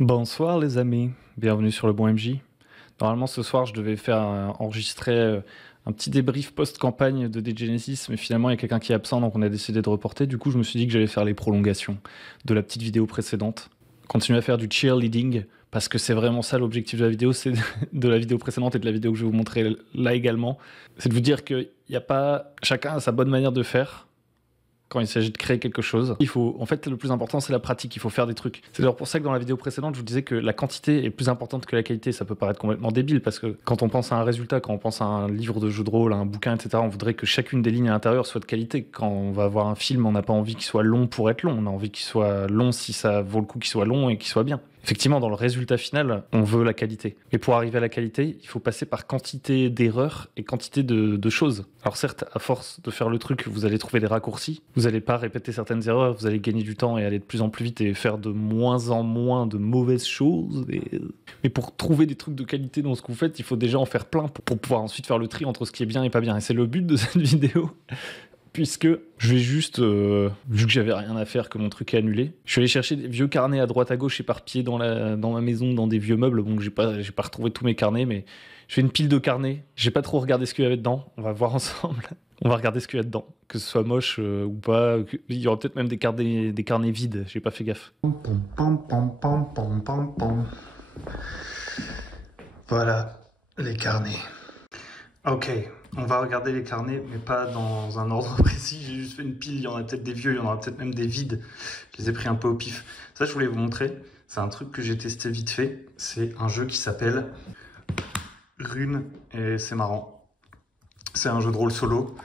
Bonsoir les amis, bienvenue sur le bon MJ. Normalement ce soir je devais faire enregistrer un petit débrief post-campagne de Degenesis, mais finalement il y a quelqu'un qui est absent donc on a décidé de reporter. Du coup je me suis dit que j'allais faire les prolongations de la petite vidéo précédente. Continuer à faire du cheerleading, parce que c'est vraiment ça l'objectif de la vidéo, c'est de la vidéo précédente et de la vidéo que je vais vous montrer là également. C'est de vous dire qu'il n'y a pas... Chacun a sa bonne manière de faire. Quand il s'agit de créer quelque chose, en fait, le plus important, c'est la pratique. Il faut faire des trucs. C'est d'ailleurs pour ça que dans la vidéo précédente, je vous disais que la quantité est plus importante que la qualité. Ça peut paraître complètement débile parce que quand on pense à un résultat, quand on pense à un livre de jeu de rôle, à un bouquin, etc., on voudrait que chacune des lignes à l'intérieur soit de qualité. Quand on va voir un film, on n'a pas envie qu'il soit long pour être long. On a envie qu'il soit long si ça vaut le coup qu'il soit long et qu'il soit bien. Effectivement, dans le résultat final, on veut la qualité. Et pour arriver à la qualité, il faut passer par quantité d'erreurs et quantité de choses. Alors certes, à force de faire le truc, vous allez trouver des raccourcis. Vous n'allez pas répéter certaines erreurs, vous allez gagner du temps et aller de plus en plus vite et faire de moins en moins de mauvaises choses. Mais pour trouver des trucs de qualité dans ce que vous faites, il faut déjà en faire plein pour pouvoir ensuite faire le tri entre ce qui est bien et pas bien. Et c'est le but de cette vidéo. Puisque je vais juste, vu que j'avais rien à faire, que mon truc est annulé, je suis allé chercher des vieux carnets à droite à gauche éparpillés dans ma maison, dans des vieux meubles. Donc j'ai pas retrouvé tous mes carnets, mais je fais une pile de carnets. J'ai pas trop regardé ce qu'il y avait dedans. On va voir ensemble. On va regarder ce qu'il y a dedans, que ce soit moche ou pas. Il y aura peut-être même des carnets vides. J'ai pas fait gaffe. Voilà les carnets. Ok, on va regarder les carnets, mais pas dans un ordre précis. J'ai juste fait une pile, il y en a peut-être des vieux, il y en aura peut-être même des vides. Je les ai pris un peu au pif. Ça, je voulais vous montrer. C'est un truc que j'ai testé vite fait. C'est un jeu qui s'appelle Rune, et c'est marrant. C'est un jeu de rôle solo,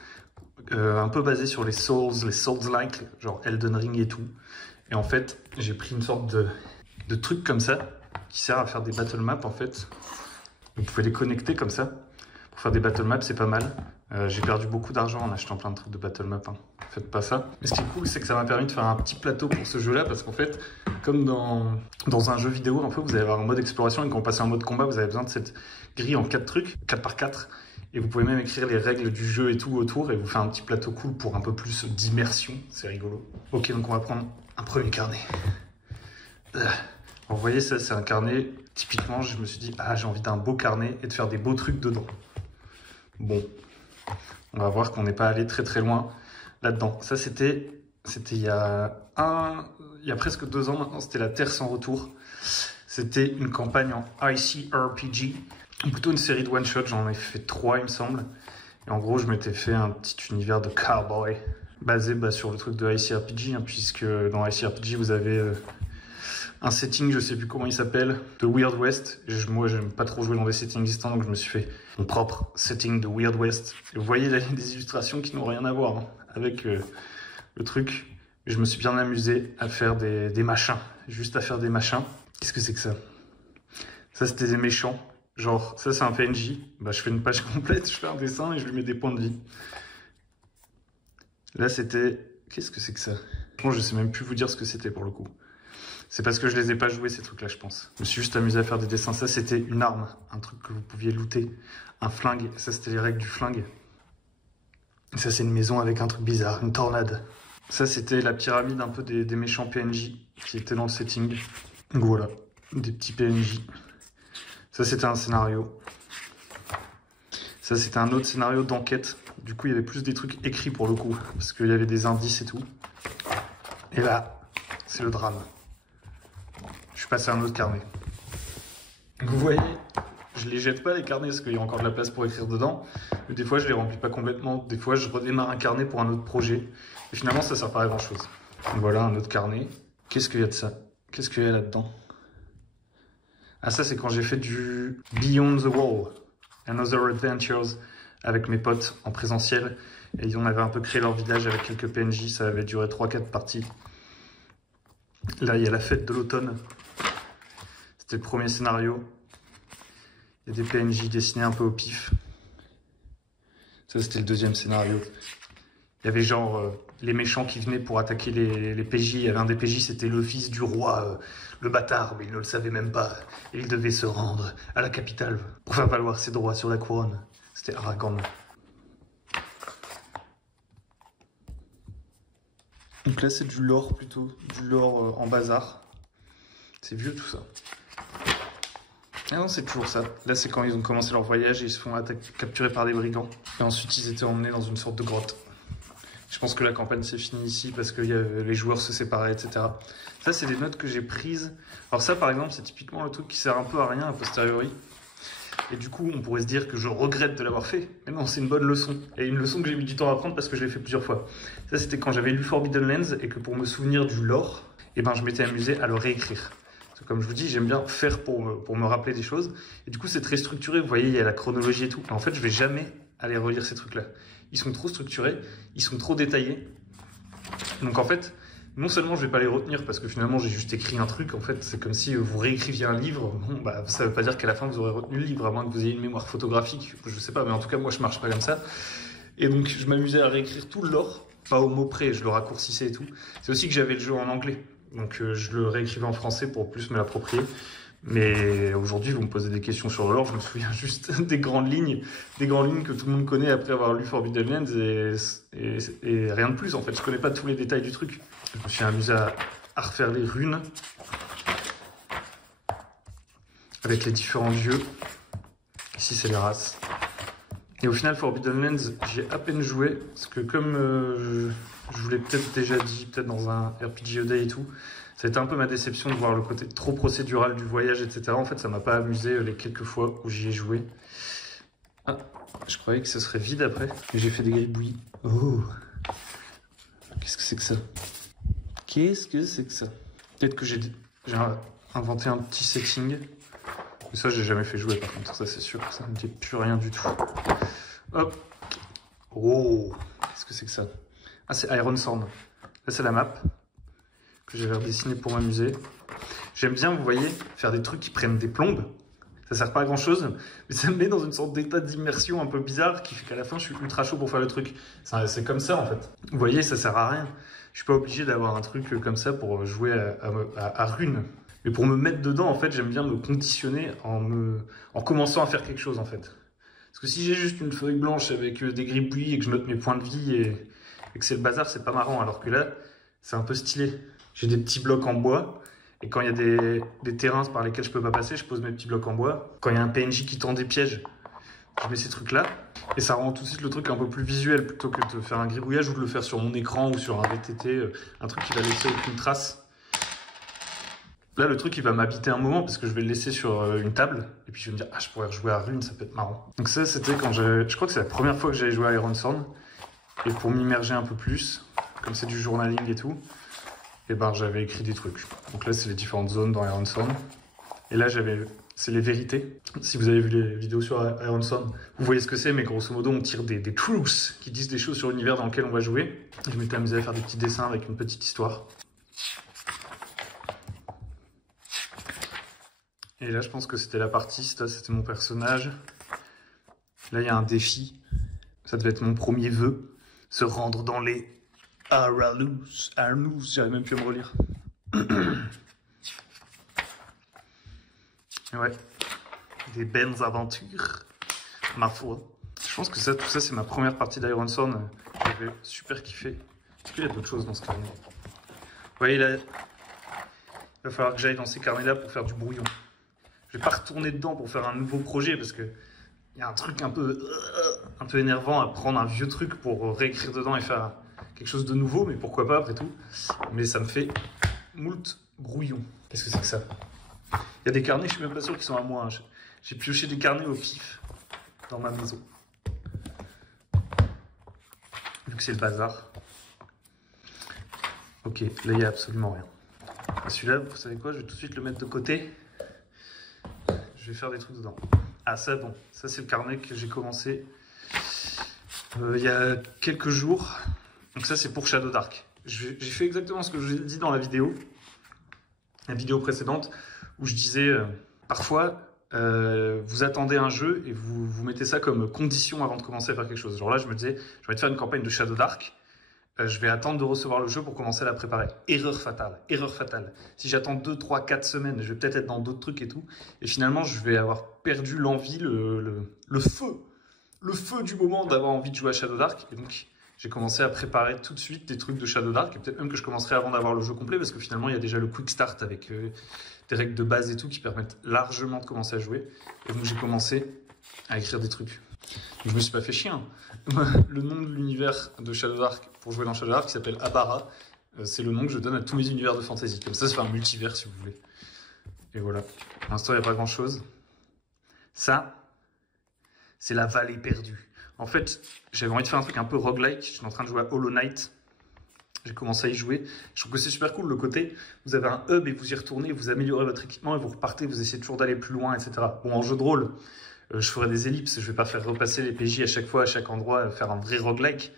un peu basé sur les Souls-like, genre Elden Ring et tout. Et en fait, j'ai pris une sorte de truc comme ça, qui sert à faire des battle maps, en fait. Vous pouvez les connecter comme ça. Pour faire des battle maps, c'est pas mal. J'ai perdu beaucoup d'argent en achetant plein de trucs de battle map. Hein. Faites pas ça. Mais ce qui est cool, c'est que ça m'a permis de faire un petit plateau pour ce jeu-là, parce qu'en fait, comme dans un jeu vidéo, un peu, vous allez avoir un mode exploration, et quand vous passez en mode combat, vous avez besoin de cette grille en 4 trucs, 4 par 4. Et vous pouvez même écrire les règles du jeu et tout autour, et vous faire un petit plateau cool pour un peu plus d'immersion. C'est rigolo. Ok, donc on va prendre un premier carnet. Alors, vous voyez, ça, c'est un carnet. Typiquement, je me suis dit, ah, j'ai envie d'un beau carnet et de faire des beaux trucs dedans. Bon, on va voir qu'on n'est pas allé très très loin là-dedans. Ça, c'était il y a presque 2 ans maintenant, c'était la Terre sans retour. C'était une campagne en ICRPG, ou plutôt une série de one-shot, j'en ai fait 3 il me semble. Et en gros, je m'étais fait un petit univers de cowboy basé sur le truc de ICRPG, hein, puisque dans ICRPG, vous avez un setting, je sais plus comment il s'appelle, de Weird West. Moi, j'aime pas trop jouer dans des settings existants, donc je me suis fait mon propre setting de Weird West. Et vous voyez là, il y a des illustrations qui n'ont rien à voir hein, avec le truc. Et je me suis bien amusé à faire des machins, juste à faire des machins. Qu'est-ce que c'est que ça? Ça, c'était des méchants. Genre, ça, c'est un PNJ. Bah, je fais une page complète, je fais un dessin et je lui mets des points de vie. Là, c'était... Qu'est-ce que c'est que ça? Franchement, je sais même plus vous dire ce que c'était pour le coup. C'est parce que je les ai pas joués ces trucs-là, je pense. Je me suis juste amusé à faire des dessins. Ça, c'était une arme, un truc que vous pouviez looter. Un flingue, ça, c'était les règles du flingue. Et ça, c'est une maison avec un truc bizarre, une tornade. Ça, c'était la pyramide un peu des méchants PNJ qui étaient dans le setting. Donc voilà, des petits PNJ. Ça, c'était un scénario. Ça, c'était un autre scénario d'enquête. Du coup, il y avait plus des trucs écrits pour le coup, parce qu'il y avait des indices et tout. Et là, c'est le drame. Je suis passé à un autre carnet. Vous voyez, je les jette pas les carnets parce qu'il y a encore de la place pour écrire dedans. Mais des fois, je les remplis pas complètement. Des fois, je redémarre un carnet pour un autre projet. Et finalement, ça sert pas à grand chose. Donc voilà, un autre carnet. Qu'est-ce qu'il y a de ça? Qu'est-ce qu'il y a là-dedans? Ah, ça, c'est quand j'ai fait du Beyond the Wall, Another Adventures, avec mes potes en présentiel. Et on avait un peu créé leur village avec quelques PNJ. Ça avait duré 3-4 parties. Là, il y a la fête de l'automne. C'était le premier scénario. Il y a des PNJ dessinés un peu au pif. Ça, c'était le deuxième scénario. Il y avait genre les méchants qui venaient pour attaquer les PJ. Il y avait un des PJ, c'était le fils du roi, le bâtard, mais il ne le savait même pas. Et il devait se rendre à la capitale pour faire valoir ses droits sur la couronne. C'était Aragorn. Donc là, c'est du lore plutôt, du lore en bazar. C'est vieux tout ça. Ah non, c'est toujours ça. Là, c'est quand ils ont commencé leur voyage et ils se font capturer par des brigands. Et ensuite, ils étaient emmenés dans une sorte de grotte. Je pense que la campagne s'est finie ici parce que les joueurs se séparaient, etc. Ça, c'est des notes que j'ai prises. Alors ça, par exemple, c'est typiquement le truc qui sert un peu à rien a posteriori. Et du coup, on pourrait se dire que je regrette de l'avoir fait. Mais non, c'est une bonne leçon. Et une leçon que j'ai mis du temps à apprendre parce que je l'ai fait plusieurs fois. Ça, c'était quand j'avais lu Forbidden Lands et que pour me souvenir du lore, eh ben, je m'étais amusé à le réécrire. Parce que comme je vous dis, j'aime bien faire pour me rappeler des choses. Et du coup, c'est très structuré. Vous voyez, il y a la chronologie et tout. Et en fait, je vais jamais aller relire ces trucs-là. Ils sont trop structurés, ils sont trop détaillés. Donc en fait, non seulement je vais pas les retenir parce que finalement j'ai juste écrit un truc, en fait c'est comme si vous réécriviez un livre, bon, bah, ça veut pas dire qu'à la fin vous aurez retenu le livre, à moins que vous ayez une mémoire photographique, je sais pas, mais en tout cas moi je marche pas comme ça. Et donc je m'amusais à réécrire tout le lore, pas au mot près, je le raccourcissais et tout. C'est aussi que j'avais le jeu en anglais, donc je le réécrivais en français pour plus me l'approprier. Mais aujourd'hui, vous me posez des questions sur le lore, je me souviens juste des grandes lignes que tout le monde connaît après avoir lu Forbidden Lands et rien de plus en fait. Je connais pas tous les détails du truc. Je me suis amusé à refaire les runes avec les différents dieux. Ici, c'est les races. Et au final, Forbidden Lands, j'ai à peine joué parce que comme je vous l'ai peut-être déjà dit, peut-être dans un RPG Day et tout, ça a été un peu ma déception de voir le côté trop procédural du voyage, etc. En fait, ça m'a pas amusé les quelques fois où j'y ai joué. Ah, je croyais que ce serait vide après, mais j'ai fait des gribouillis. Oh, qu'est-ce que c'est que ça? Qu'est-ce que c'est que ça? Peut-être que j'ai inventé un petit setting. Mais ça, j'ai jamais fait jouer par contre, ça c'est sûr. Ça ne me dit plus rien du tout. Hop. Oh, qu'est-ce que c'est que ça? Ah, c'est Ironsworn. Là, c'est la map que j'avais redessiné pour m'amuser. J'aime bien, vous voyez, faire des trucs qui prennent des plombes. Ça sert pas à grand chose, mais ça me met dans une sorte d'état d'immersion un peu bizarre qui fait qu'à la fin, je suis ultra chaud pour faire le truc. C'est comme ça, en fait. Vous voyez, ça sert à rien. Je suis pas obligé d'avoir un truc comme ça pour jouer à Rune. Mais pour me mettre dedans, en fait, j'aime bien me conditionner en commençant à faire quelque chose, en fait. Parce que si j'ai juste une feuille blanche avec des gribouillis et que je note mes points de vie et que c'est le bazar, c'est pas marrant. Alors que là, c'est un peu stylé. J'ai des petits blocs en bois. Et quand il y a des terrains par lesquels je peux pas passer, je pose mes petits blocs en bois. Quand il y a un PNJ qui tend des pièges, je mets ces trucs-là. Et ça rend tout de suite le truc un peu plus visuel plutôt que de faire un gribouillage ou de le faire sur mon écran ou sur un VTT. Un truc qui va laisser aucune trace. Là, le truc, il va m'habiter un moment parce que je vais le laisser sur une table. Et puis je vais me dire, ah, je pourrais rejouer à Rune, ça peut être marrant. Donc ça, c'était quand je crois que c'est la première fois que j'avais joué à Ironsworn. Et pour m'immerger un peu plus, comme c'est du journaling et tout, et ben j'avais écrit des trucs. Donc là, c'est les différentes zones dans Ironsworn. Et là, c'est les vérités. Si vous avez vu les vidéos sur Ironsworn, vous voyez ce que c'est, mais grosso modo, on tire des truths qui disent des choses sur l'univers dans lequel on va jouer. Et je m'étais amusé à faire des petits dessins avec une petite histoire. Et là, je pense que c'était la partie, ça, c'était mon personnage. Là, il y a un défi. Ça devait être mon premier vœu. Se rendre dans les Aralus, j'arrive même plus à me relire. Ouais, des belles aventures, ma foi. Je pense que tout ça, c'est ma première partie d'Ironsworn. J'avais super kiffé. Est-ce qu'il y a d'autres choses dans ce carnet? Vous voyez, là, il va falloir que j'aille dans ces carnets-là pour faire du brouillon. Je vais pas retourner dedans pour faire un nouveau projet parce que il y a un truc un peu énervant à prendre un vieux truc pour réécrire dedans et faire quelque chose de nouveau, mais pourquoi pas après tout. Mais ça me fait moult brouillon. Qu'est-ce que c'est que ça? Il y a des carnets, je suis même pas sûr qu'ils sont à moi. J'ai pioché des carnets au pif dans ma maison. Vu que c'est le bazar. Ok, là il n'y a absolument rien. Celui-là, vous savez quoi? Je vais tout de suite le mettre de côté. Je vais faire des trucs dedans. Ah ça, bon, ça c'est le carnet que j'ai commencé il y a quelques jours. Donc ça c'est pour Shadow Dark. J'ai fait exactement ce que je vous ai dit dans la vidéo précédente, où je disais parfois vous attendez un jeu et vous mettez ça comme condition avant de commencer à faire quelque chose. Genre là je me disais, je vais te faire une campagne de Shadow Dark, je vais attendre de recevoir le jeu pour commencer à la préparer. Erreur fatale, erreur fatale. Si j'attends 2, 3, 4 semaines, je vais peut-être être dans d'autres trucs et tout. Et finalement, je vais avoir perdu l'envie, le feu du moment d'avoir envie de jouer à Shadow Dark. Et donc, j'ai commencé à préparer tout de suite des trucs de Shadow Dark, et peut-être même que je commencerai avant d'avoir le jeu complet, parce que finalement, il y a déjà le Quick Start avec des règles de base et tout qui permettent largement de commencer à jouer. Et donc, j'ai commencé à écrire des trucs. Donc, je me suis pas fait chier. Hein. Le nom de l'univers de Shadow Dark pour jouer dans Shadow Dark qui s'appelle Abara, c'est le nom que je donne à tous mes univers de fantasy. Comme ça fait un multivers si vous voulez. Et voilà. Pour l'instant, il n'y a pas grand-chose. Ça, c'est la vallée perdue. En fait, j'avais envie de faire un truc un peu roguelike. Je suis en train de jouer à Hollow Knight. J'ai commencé à y jouer. Je trouve que c'est super cool le côté. Vous avez un hub et vous y retournez, vous améliorez votre équipement et vous repartez, vous essayez toujours d'aller plus loin, etc. Bon, en jeu de rôle, je ferai des ellipses. Je vais pas faire repasser les PJ à chaque fois, à chaque endroit, faire un vrai roguelike.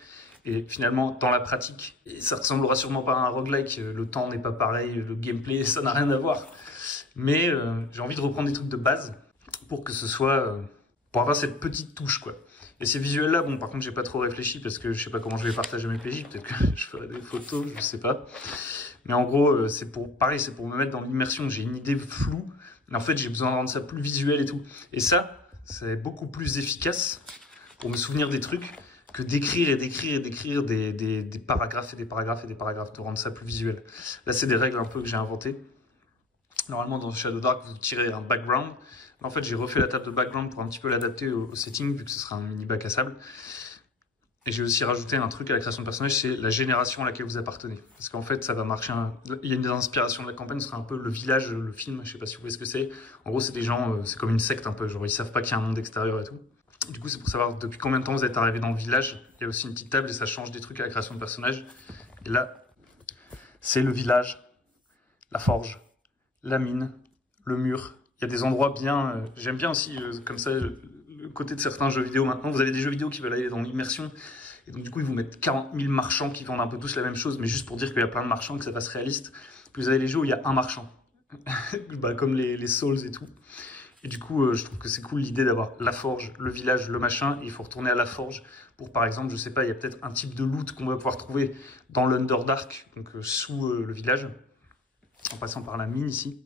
Et finalement, dans la pratique, et ça ressemblera sûrement pas à un roguelike. Le temps n'est pas pareil, le gameplay, ça n'a rien à voir. Mais j'ai envie de reprendre des trucs de base pour que ce soit... pour avoir cette petite touche, quoi. Et ces visuels-là, bon, par contre, j'ai pas trop réfléchi parce que je sais pas comment je vais partager mes PJ. Peut-être que je ferai des photos, je sais pas. Mais en gros, c'est pour, pareil, c'est pour me mettre dans l'immersion. J'ai une idée floue, mais en fait, j'ai besoin de rendre ça plus visuel et tout. Et ça, c'est beaucoup plus efficace pour me souvenir des trucs que d'écrire et d'écrire et d'écrire des paragraphes et des paragraphes et des paragraphes, de rendre ça plus visuel. Là, c'est des règles un peu que j'ai inventées. Normalement, dans Shadow Dark, vous tirez un background. En fait, j'ai refait la table de background pour un petit peu l'adapter au setting, vu que ce sera un mini bac à sable. Et j'ai aussi rajouté un truc à la création de personnage, c'est la génération à laquelle vous appartenez. Parce qu'en fait, ça va marcher. Il y a une des inspirations de la campagne, ce sera un peu le village, le film, je sais pas si vous voyez ce que c'est. En gros, c'est des gens, c'est comme une secte un peu, genre ils savent pas qu'il y a un monde extérieur et tout. Du coup, c'est pour savoir depuis combien de temps vous êtes arrivé dans le village. Il y a aussi une petite table et ça change des trucs à la création de personnage. Et là, c'est le village, la forge, la mine, le mur. Il y a des endroits bien... j'aime bien aussi, comme ça, le côté de certains jeux vidéo maintenant. Vous avez des jeux vidéo qui veulent aller dans l'immersion. Et donc, du coup, ils vous mettent 40 000 marchands qui vendent un peu tous la même chose, mais juste pour dire qu'il y a plein de marchands et que ça fasse réaliste. Puis vous avez les jeux où il y a un marchand. Bah, comme les Souls et tout. Et du coup, je trouve que c'est cool l'idée d'avoir la forge, le village, le machin. Et il faut retourner à la forge pour, par exemple, je sais pas, il y a peut-être un type de loot qu'on va pouvoir trouver dans l'Underdark, donc sous le village, en passant par la mine ici.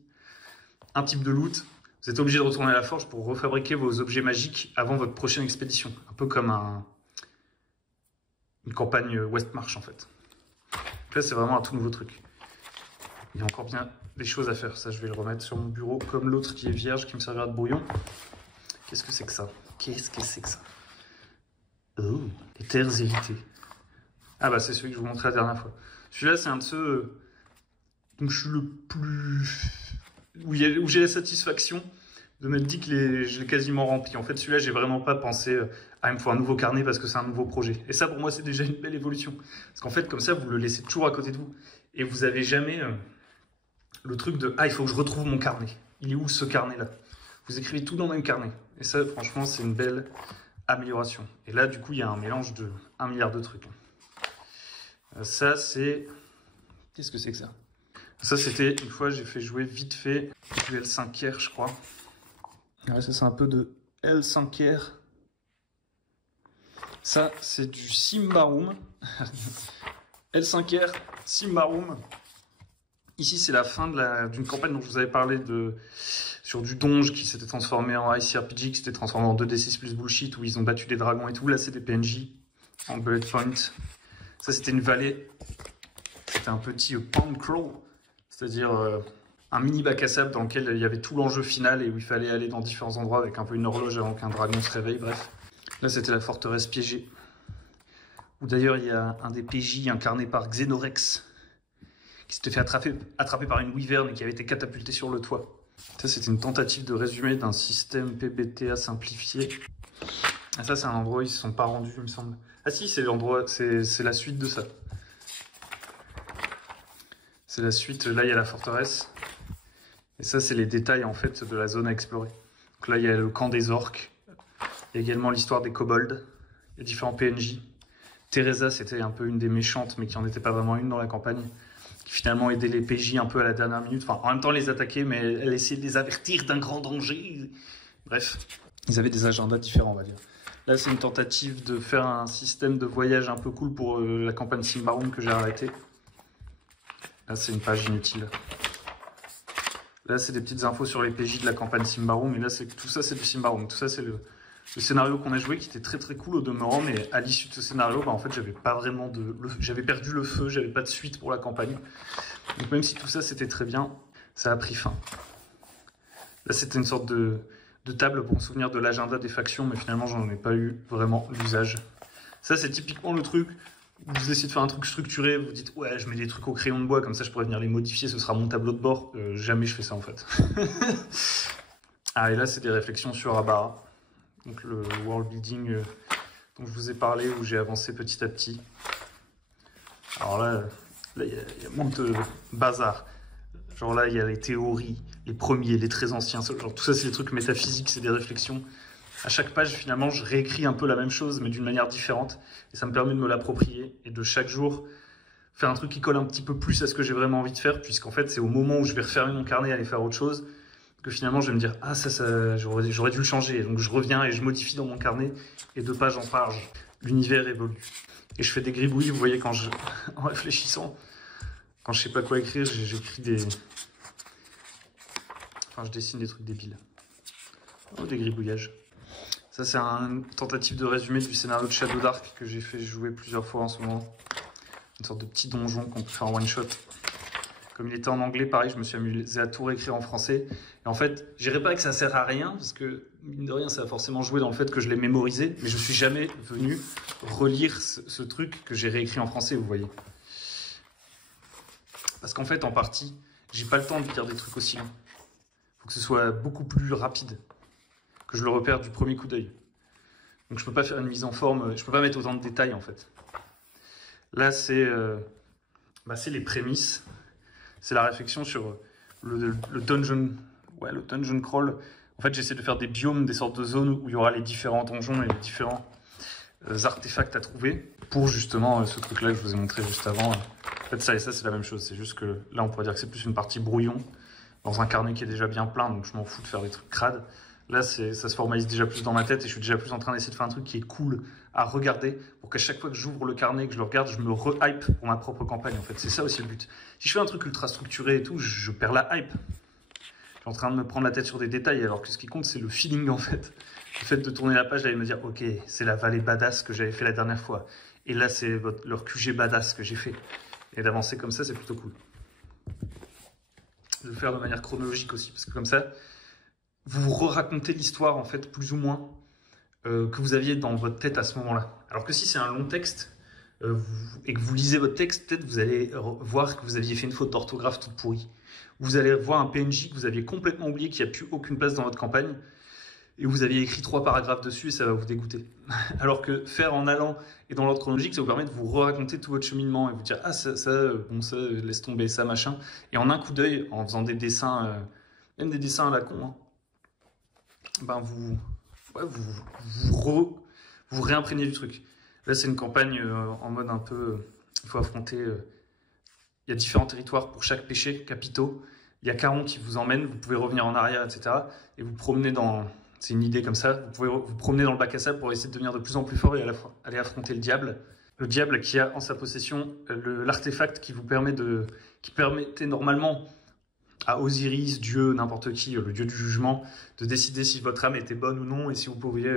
Un type de loot, vous êtes obligé de retourner à la forge pour refabriquer vos objets magiques avant votre prochaine expédition. Un peu comme une campagne Westmarch en fait. Donc là, c'est vraiment un tout nouveau truc. Il y a encore bien des choses à faire. Ça, je vais le remettre sur mon bureau comme l'autre qui est vierge, qui me servira de brouillon. Qu'est-ce que c'est que ça? Qu'est-ce que c'est que ça? Oh, les terres évitées. Ah bah, c'est celui que je vous montrais la dernière fois. Celui-là, c'est un de ceux... donc je suis le plus... où j'ai la satisfaction de m'être dit que je l'ai quasiment rempli. En fait, celui-là, j'ai vraiment pas pensé il me faut un nouveau carnet parce que c'est un nouveau projet. Et ça, pour moi, c'est déjà une belle évolution. Parce qu'en fait, comme ça, vous le laissez toujours à côté de vous. Et vous avez jamais le truc de il faut que je retrouve mon carnet. Il est où ce carnet-là? Vous écrivez tout dans le même carnet. Et ça, franchement, c'est une belle amélioration. Et là, du coup, il y a un mélange de 1 milliard de trucs. Ça, c'est... Qu'est-ce que c'est que ça? Ça, c'était une fois, j'ai fait jouer vite fait du L5R, je crois. Ouais, ça, c'est un peu de L5R. Ça, c'est du Symbaroum. L5R, Symbaroum. Ici, c'est la fin d'une campagne dont je vous avais parlé sur du donge qui s'était transformé en ICRPG, qui s'était transformé en 2D6 plus bullshit, où ils ont battu des dragons et tout. Là, c'est des PNJ en bullet point. Ça, c'était une vallée. C'était un petit pound crawl. C'est-à-dire un mini bac à sable dans lequel il y avait tout l'enjeu final et où il fallait aller dans différents endroits avec un peu une horloge avant qu'un dragon se réveille, bref. Là, c'était la forteresse piégée. Où d'ailleurs, il y a un des PJ incarné par Xenorex qui s'était fait attraper par une wyvern et qui avait été catapulté sur le toit. Ça, c'était une tentative de résumé d'un système PBTA simplifié. Ah, ça, c'est un endroit où ils ne se sont pas rendus, il me semble. Ah si, c'est l'endroit, c'est la suite de ça. C'est la suite, là il y a la forteresse. Et ça c'est les détails en fait de la zone à explorer. Donc là il y a le camp des orques. Il y a également l'histoire des kobolds. Il y a différents PNJ. Teresa c'était un peu une des méchantes mais qui en était pas vraiment une dans la campagne. Qui finalement aidait les PJ un peu à la dernière minute. Enfin en même temps les attaquer mais elle essayait de les avertir d'un grand danger. Bref, ils avaient des agendas différents on va dire. Là c'est une tentative de faire un système de voyage un peu cool pour la campagne Symbaroum que j'ai arrêté. Là, c'est une page inutile. Là, c'est des petites infos sur les PJ de la campagne Symbaroum. Et là, tout ça, c'est du Symbaroum. Tout ça, c'est le scénario qu'on a joué qui était très très cool au demeurant, mais à l'issue de ce scénario, bah, en fait, j'avais pas vraiment j'avais perdu le feu, j'avais pas de suite pour la campagne. Donc même si tout ça c'était très bien, ça a pris fin. Là, c'était une sorte de table pour me souvenir de l'agenda des factions, mais finalement, j'en ai pas eu vraiment l'usage. Ça, c'est typiquement le truc où vous essayez de faire un truc structuré, vous dites ouais, je mets des trucs au crayon de bois, comme ça je pourrais venir les modifier, ce sera mon tableau de bord. Jamais je fais ça en fait. Ah, et là, c'est des réflexions sur Abara, donc le world building dont je vous ai parlé, où j'ai avancé petit à petit. Alors là, il y a moins de bazar. Genre là, il y a les théories, les premiers, les très anciens. Genre, tout ça, c'est des trucs métaphysiques, c'est des réflexions. À chaque page, finalement, je réécris un peu la même chose, mais d'une manière différente. Et ça me permet de me l'approprier et de chaque jour faire un truc qui colle un petit peu plus à ce que j'ai vraiment envie de faire, puisqu'en fait, c'est au moment où je vais refermer mon carnet et aller faire autre chose que finalement, je vais me dire « Ah, ça j'aurais dû le changer. » Et donc, je reviens et je modifie dans mon carnet. Et de page en page, l'univers évolue. Et je fais des gribouillis, vous voyez, en réfléchissant. Quand je sais pas quoi écrire, j'écris des... Enfin, je dessine des trucs débiles. Oh, des gribouillages. Ça, c'est une tentative de résumé du scénario de Shadow Dark que j'ai fait jouer plusieurs fois en ce moment. Une sorte de petit donjon qu'on peut faire en one-shot. Comme il était en anglais, pareil, je me suis amusé à tout réécrire en français. Et en fait, je dirais pas que ça sert à rien, parce que, mine de rien, ça a forcément joué dans le fait que je l'ai mémorisé, mais je suis jamais venu relire ce truc que j'ai réécrit en français, vous voyez. Parce qu'en fait, en partie, j'ai pas le temps de lire des trucs aussi longs. Faut que ce soit beaucoup plus rapide, que je le repère du premier coup d'œil. Donc je peux pas faire une mise en forme, je peux pas mettre autant de détails en fait. Là, c'est les prémices, c'est la réflexion sur le dungeon, ouais, le dungeon crawl. En fait, j'essaie de faire des biomes, des sortes de zones où il y aura les différents donjons et les différents artefacts à trouver pour justement ce truc-là que je vous ai montré juste avant. En fait, ça et ça, c'est la même chose. C'est juste que là, on pourrait dire que c'est plus une partie brouillon dans un carnet qui est déjà bien plein, donc je m'en fous de faire des trucs crades. Là, ça se formalise déjà plus dans ma tête et je suis déjà plus en train d'essayer de faire un truc qui est cool à regarder pour qu'à chaque fois que j'ouvre le carnet et que je le regarde, je me re-hype pour ma propre campagne. En fait, c'est ça aussi le but. Si je fais un truc ultra structuré et tout, je perds la hype. Je suis en train de me prendre la tête sur des détails alors que ce qui compte, c'est le feeling en fait. Le fait de tourner la page, d'aller me dire, ok, c'est la vallée badass que j'avais fait la dernière fois. Et là, c'est leur QG badass que j'ai fait. Et d'avancer comme ça, c'est plutôt cool. De le faire de manière chronologique aussi, parce que comme ça, vous vous racontez l'histoire, en fait, plus ou moins, que vous aviez dans votre tête à ce moment-là. Alors que si c'est un long texte, et que vous lisez votre texte, peut-être vous allez voir que vous aviez fait une faute d'orthographe toute pourrie. Vous allez voir un PNJ que vous aviez complètement oublié, qui n'a plus aucune place dans votre campagne, et vous aviez écrit 3 paragraphes dessus et ça va vous dégoûter. Alors que faire en allant et dans l'ordre chronologique, ça vous permet de vous raconter tout votre cheminement et vous dire « Ah, ça, laisse tomber, ça, machin ». Et en un coup d'œil, en faisant des dessins, même des dessins à la con, hein, ben vous réimprégnez du truc. Là, c'est une campagne en mode un peu... il faut affronter... il y a différents territoires pour chaque péché, capitaux. Il y a Caron qui vous emmène, vous pouvez revenir en arrière, etc. Et vous promenez dans... C'est une idée comme ça. Vous pouvez vous promener dans le bac à sable pour essayer de devenir de plus en plus fort et à la fois aller affronter le diable. Le diable qui a en sa possession l'artefact qui permettait normalement à Osiris, Dieu, n'importe qui, le dieu du jugement, de décider si votre âme était bonne ou non et si vous pouviez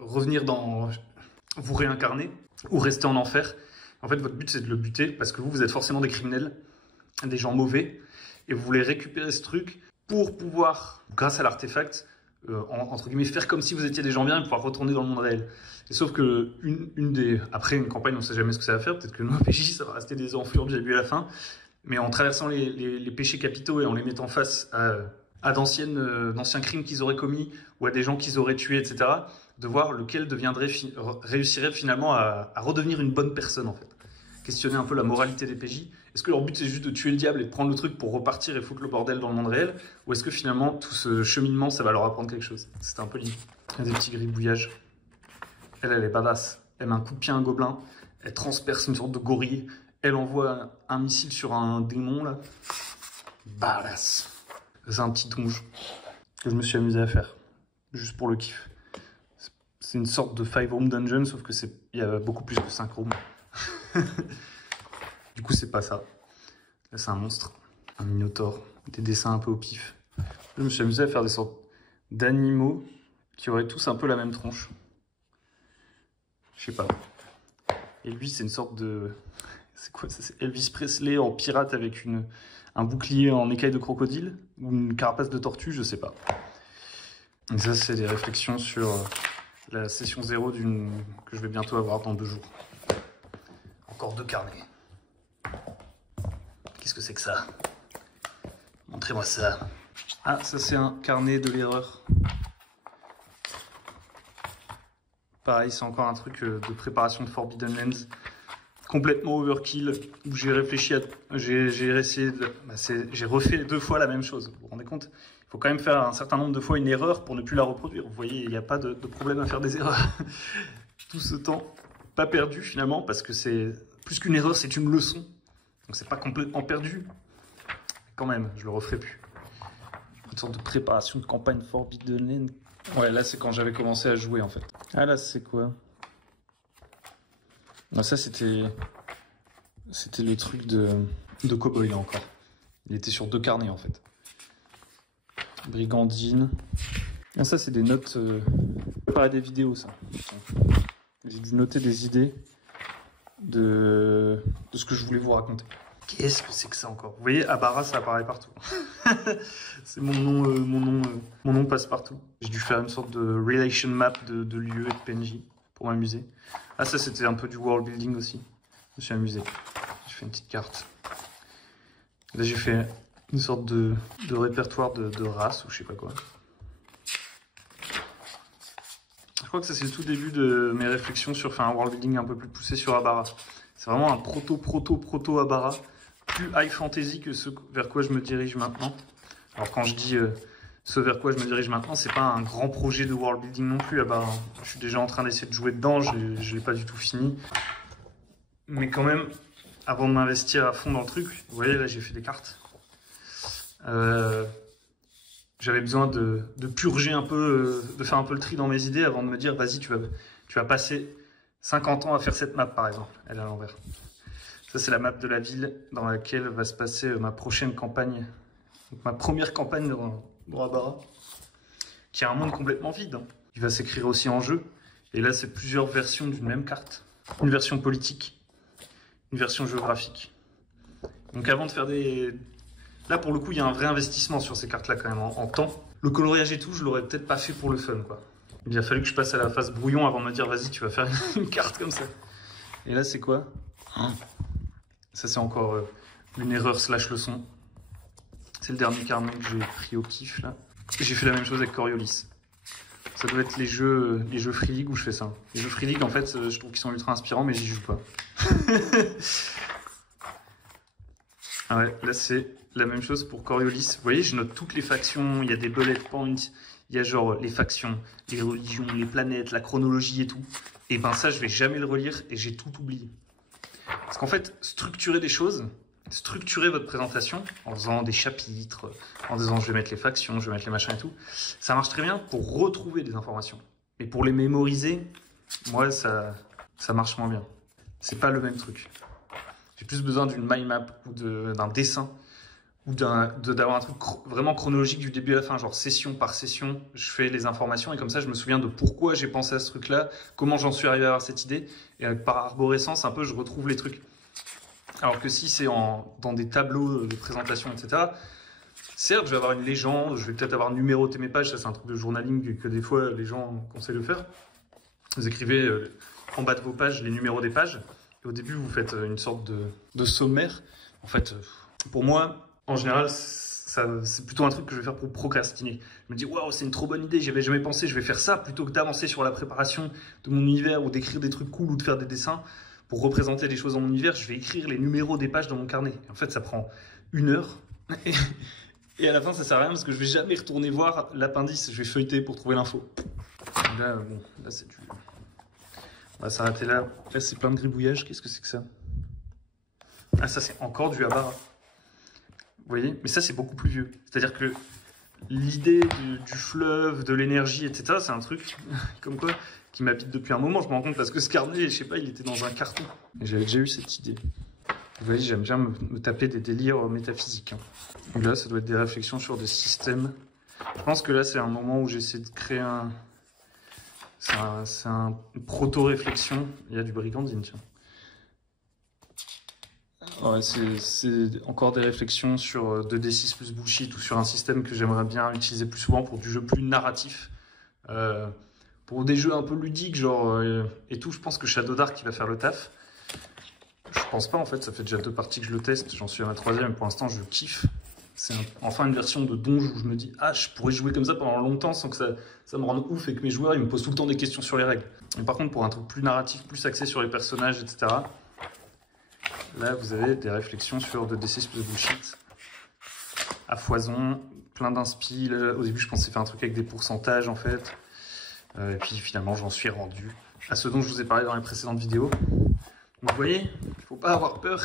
revenir vous réincarner ou rester en enfer. En fait, votre but, c'est de le buter parce que vous êtes forcément des criminels, des gens mauvais, et vous voulez récupérer ce truc pour pouvoir, grâce à l'artefact, entre guillemets, faire comme si vous étiez des gens bien et pouvoir retourner dans le monde réel. Et sauf que après une campagne, on ne sait jamais ce que ça va faire. Peut-être que nos PJ, ça va rester des enflures du début à la fin. Mais en traversant les péchés capitaux et en les mettant face à d'anciens crimes qu'ils auraient commis ou à des gens qu'ils auraient tués, etc., de voir lequel réussirait finalement à redevenir une bonne personne, en fait. Questionner un peu la moralité des PJ. Est-ce que leur but c'est juste de tuer le diable et de prendre le truc pour repartir et foutre le bordel dans le monde réel, ou est-ce que finalement tout ce cheminement ça va leur apprendre quelque chose? C'était un peu l'idée. Il y a des petits gribouillages. Elle est badass. Elle met un coup de pied à un gobelin, elle transperce une sorte de gorille, elle envoie un missile sur un démon là. Badass. C'est un petit donjon que je me suis amusé à faire, juste pour le kiff. C'est une sorte de 5-room dungeon, sauf que il y a beaucoup plus que 5 rooms. Du coup, c'est pas ça. Là, c'est un monstre, un minotaure, des dessins un peu au pif. Je me suis amusé à faire des sortes d'animaux qui auraient tous un peu la même tronche. Je sais pas. Et lui, c'est une sorte de... C'est quoi ça? C'est Elvis Presley en pirate avec un bouclier en écaille de crocodile ou une carapace de tortue, je sais pas. Et ça, c'est des réflexions sur la session 0 que je vais bientôt avoir dans 2 jours. Encore 2 carnets. Qu'est-ce que c'est que ça? Montrez-moi ça. Ah, ça c'est un carnet de l'erreur. Pareil, c'est encore un truc de préparation de Forbidden Lands. Complètement overkill, où j'ai réfléchi à... J'ai essayé de... j'ai refait 2 fois la même chose. Vous vous rendez compte? Il faut quand même faire un certain nombre de fois une erreur pour ne plus la reproduire. Vous voyez, il n'y a pas de problème à faire des erreurs. Tout ce temps, pas perdu finalement, parce que c'est... Plus qu'une erreur, c'est une leçon. Donc c'est pas complètement perdu. Quand même, je le referai plus. Une sorte de préparation de campagne Forbidden Lands. Ouais, là c'est quand j'avais commencé à jouer en fait. Ah là c'est quoi? Ah, ça c'était le truc de Cowboy là encore. Il était sur 2 carnets en fait. Brigandine. Ah, ça c'est des notes. Préparer des vidéos ça. J'ai dû noter des idées de ce que je voulais vous raconter. Qu'est-ce que c'est que ça encore? Vous voyez, Abara, ça apparaît partout. C'est mon nom passe partout. J'ai dû faire une sorte de relation map de lieux et de PNJ pour m'amuser. Ah, ça c'était un peu du world building aussi. Je me suis amusé. J'ai fait une petite carte. Là, j'ai fait une sorte de répertoire de race ou je sais pas quoi. Je crois que ça c'est le tout début de mes réflexions sur faire un world building un peu plus poussé sur Abara. C'est vraiment un proto Abara. Plus high fantasy que ce vers quoi je me dirige maintenant. Alors quand je dis ce vers quoi je me dirige maintenant, c'est pas un grand projet de world building non plus. Je suis déjà en train d'essayer de jouer dedans, je l'ai pas du tout fini. Mais quand même, avant de m'investir à fond dans le truc, vous voyez là j'ai fait des cartes. J'avais besoin de purger un peu, de faire un peu le tri dans mes idées avant de me dire vas-y tu vas passer 50 ans à faire cette map par exemple. Elle est à l'envers. Ça, c'est la map de la ville dans laquelle va se passer ma prochaine campagne. Donc, ma première campagne dans Abara, qui a un monde complètement vide. Hein. Il va s'écrire aussi en jeu. Et là, c'est plusieurs versions d'une même carte. Une version politique, une version géographique. Donc avant de faire des... Là, pour le coup, il y a un vrai investissement sur ces cartes-là quand même en temps. Le coloriage et tout, je l'aurais peut-être pas fait pour le fun, quoi. Il a fallu que je passe à la phase brouillon avant de me dire, vas-y, tu vas faire une carte comme ça. Et là, c'est quoi? Ça, c'est encore une erreur / leçon. C'est le dernier carnet que j'ai pris au pif, là. Et j'ai fait la même chose avec Coriolis. Ça doit être les jeux Free League où je fais ça. Les jeux Free League, en fait, je trouve qu'ils sont ultra inspirants, mais j'y joue pas. Ah ouais, là, c'est la même chose pour Coriolis. Vous voyez, je note toutes les factions, il y a des bullet points, il y a genre les factions, les religions, les planètes, la chronologie et tout. Et ben ça, je vais jamais le relire et j'ai tout oublié. Parce qu'en fait, structurer des choses, structurer votre présentation en faisant des chapitres, en disant je vais mettre les factions, je vais mettre les machins et tout, ça marche très bien pour retrouver des informations. Mais pour les mémoriser, moi, ça marche moins bien. C'est pas le même truc. J'ai plus besoin d'une mind map ou d'un dessin ou d'avoir un truc vraiment chronologique du début à la fin, genre session par session, je fais les informations et comme ça je me souviens de pourquoi j'ai pensé à ce truc-là, comment j'en suis arrivé à avoir cette idée, et par arborescence un peu je retrouve les trucs. Alors que si c'est dans des tableaux de présentation, etc., certes je vais avoir une légende, je vais peut-être avoir numéroté mes pages, ça c'est un truc de journaling que des fois les gens conseillent de faire. Vous écrivez en bas de vos pages les numéros des pages, et au début vous faites une sorte de sommaire. En fait, pour moi, en général, c'est plutôt un truc que je vais faire pour procrastiner. Je me dis, waouh, c'est une trop bonne idée, j'y avais jamais pensé, je vais faire ça plutôt que d'avancer sur la préparation de mon univers ou d'écrire des trucs cool ou de faire des dessins pour représenter des choses dans mon univers. Je vais écrire les numéros des pages dans mon carnet. Et en fait, ça prend 1 heure. Et à la fin, ça sert à rien parce que je vais jamais retourner voir l'appendice. Je vais feuilleter pour trouver l'info. Là, bon, là, c'est du... On va s'arrêter là. Là, c'est plein de gribouillage. Qu'est-ce que c'est que ça? Ah, ça, c'est encore du Abara. Vous voyez? Mais ça, c'est beaucoup plus vieux. C'est-à-dire que l'idée du fleuve, de l'énergie, etc., c'est un truc comme quoi qui m'habite depuis un moment. Je me rends compte parce que ce carnet, je sais pas, il était dans un carton. Et j'avais déjà eu cette idée. Vous voyez, j'aime bien me taper des délires métaphysiques. Hein. Donc là, ça doit être des réflexions sur des systèmes. Je pense que là, c'est un moment où j'essaie de créer un C'est un proto-réflexion. Il y a du brigandine, tiens. Ouais, c'est encore des réflexions sur 2D6 plus bullshit ou sur un système que j'aimerais bien utiliser plus souvent pour du jeu plus narratif. Pour des jeux un peu ludiques, genre et tout, je pense que Shadow Dark il va faire le taf. Je pense pas en fait, ça fait déjà 2 parties que je le teste, j'en suis à ma 3e, pour l'instant je kiffe. C'est enfin une version de Donj où je me dis ah je pourrais jouer comme ça pendant longtemps sans que ça me rende ouf et que mes joueurs ils me posent tout le temps des questions sur les règles. Et par contre pour un truc plus narratif, plus axé sur les personnages, etc. Là vous avez des réflexions sur 2D6 plus bullshit à foison, plein d'inspi. Au début je pensais faire un truc avec des pourcentages en fait. Et puis finalement j'en suis rendu à ce dont je vous ai parlé dans les précédentes vidéos. Donc vous voyez, il faut pas avoir peur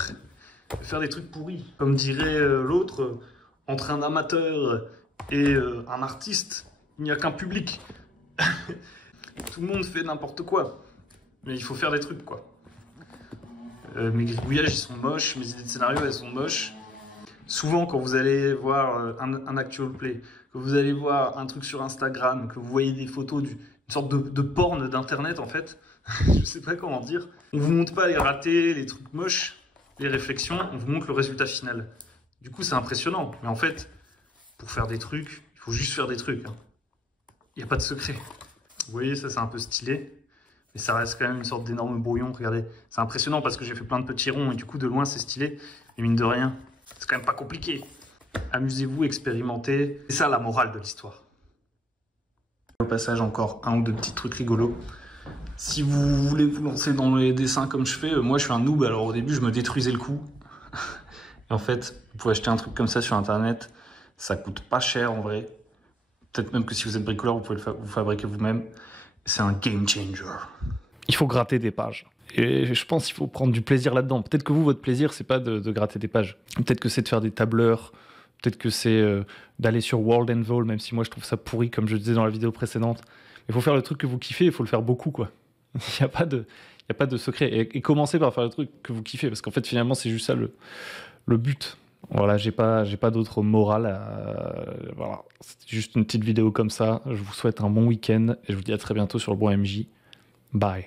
de faire des trucs pourris. Comme dirait l'autre, entre un amateur et un artiste, il n'y a qu'un public. Tout le monde fait n'importe quoi. Mais il faut faire des trucs, quoi. Mes gribouillages, ils sont moches. Mes idées de scénario, elles sont moches. Souvent, quand vous allez voir un actual play, que vous allez voir un truc sur Instagram, que vous voyez des photos d'une sorte de porn d'internet, en fait, je sais pas comment dire, on vous montre pas les ratés, les trucs moches, les réflexions, on vous montre le résultat final. Du coup, c'est impressionnant. Mais en fait, pour faire des trucs, il faut juste faire des trucs. Il n'y a pas de secret. Vous voyez, ça c'est un peu stylé. Mais ça reste quand même une sorte d'énorme brouillon. Regardez, c'est impressionnant parce que j'ai fait plein de petits ronds et du coup, de loin, c'est stylé. Et mine de rien, c'est quand même pas compliqué. Amusez-vous, expérimentez. C'est ça la morale de l'histoire. Au passage, encore un ou deux petits trucs rigolos. Si vous voulez vous lancer dans les dessins comme je fais, moi je suis un noob, alors au début je me détruisais le cou. Et en fait, vous pouvez acheter un truc comme ça sur internet, ça coûte pas cher en vrai. Peut-être même que si vous êtes bricoleur, vous pouvez vous fabriquer vous-même. C'est un game changer. Il faut gratter des pages. Et je pense qu'il faut prendre du plaisir là-dedans. Peut-être que vous, votre plaisir, c'est pas de gratter des pages. Peut-être que c'est de faire des tableurs. Peut-être que c'est d'aller sur World and Vol, même si moi je trouve ça pourri, comme je disais dans la vidéo précédente. Il faut faire le truc que vous kiffez, il faut le faire beaucoup, quoi. Il n'y a pas de secret. Et commencez par faire le truc que vous kiffez, parce qu'en fait, finalement, c'est juste ça le but. Voilà, j'ai pas d'autre morale. Voilà, c'était juste une petite vidéo comme ça. Je vous souhaite un bon week-end et je vous dis à très bientôt sur le bon MJ. Bye.